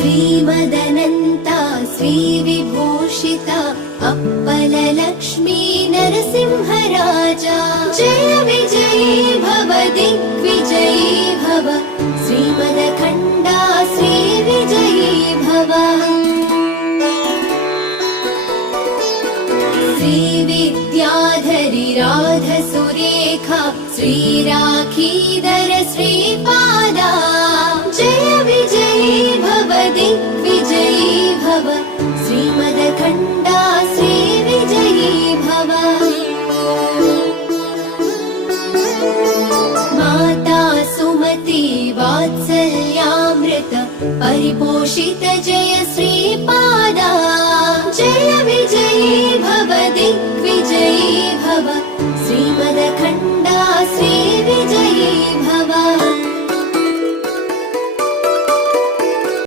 श्रीमदनन्ता श्रीविभूषिता अप्पललक्ष्मी नरसिंहराजा जय विजयी भव दिग्विजयी भव श्रीमदखण्डा श्रीविजयी भव श्रीविद्याधरी राधसुरेखा श्रीराखीधर श्रीपादा जय विजयी भव दिग्विजयी भव श्रीमदखण्डा श्रीविजयी भव माता सुमति वात्सल्यामृत परिपोषित जय श्रीपादा जय विजयी भव दिग्विजयी